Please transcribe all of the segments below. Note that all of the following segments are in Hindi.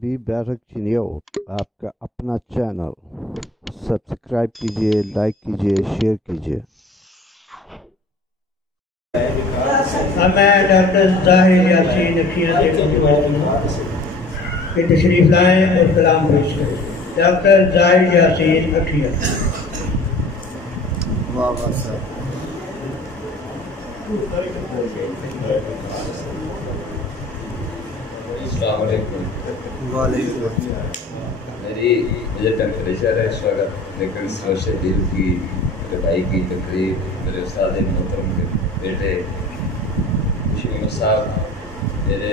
बी बैरक चिनियोट आपका अपना चैनल। सब्सक्राइब कीजिए, लाइक कीजिए, शेयर कीजिए। मैं डॉक्टर ज़ाहिर यासीन अखियाँ के तशरीफ लाएँ और कलाम पेश करें। डॉक्टर ज़ाहिर यासीन अखियाँ। मुझे टेम्परेचर है इस वक्त, लेकिन सोशल दिल की मेरे भाई की तकरीर, मेरे उस्ताद मोहतरम के बेटे शमीम साहब, मेरे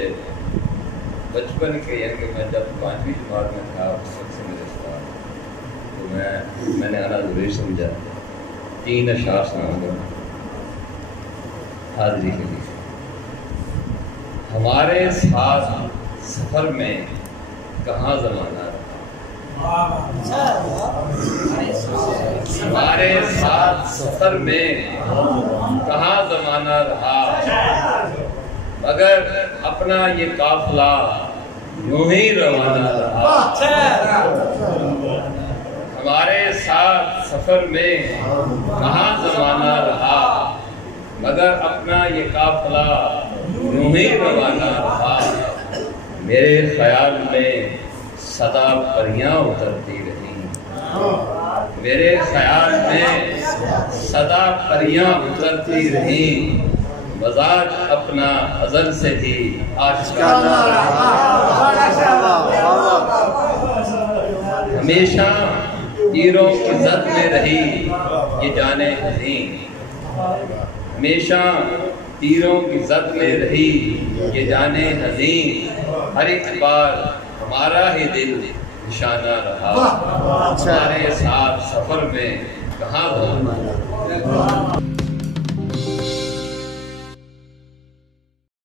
बचपन के, यानी कि मैं जब 5वीं जमात में था उस वक्त से मेरे उस्ताद, तो मैंने आना ज़रूरी समझा। 3 अशार सुनाऊंगा हाज़री के लिए। हमारे साथ सफ़र में कहाँ ज़माना रहा, हमारे साथ सफ़र में कहाँ ज़माना रहा, मगर अपना ये काफ़िला यूं ही रवाना रहा। हमारे साथ सफ़र में कहाँ ज़माना रहा, मगर अपना ये काफ़िला यूं ही रवाना रहा। मेरे ख्याल में सदा परियां उतरती रही, मेरे ख्याल में सदा परियां उतरती रही। मजाज अपना अज़ल से ही आशिकाना रहा। हमेशा तीरों की ज़द में रही ये जाने हज़ीं, हमेशा तीरों की ज़द में रही ये जाने हज़ीं। हर एक बार हमारा ही दिल निशाना रहा। हमारे साथ सफ़र में कहाँ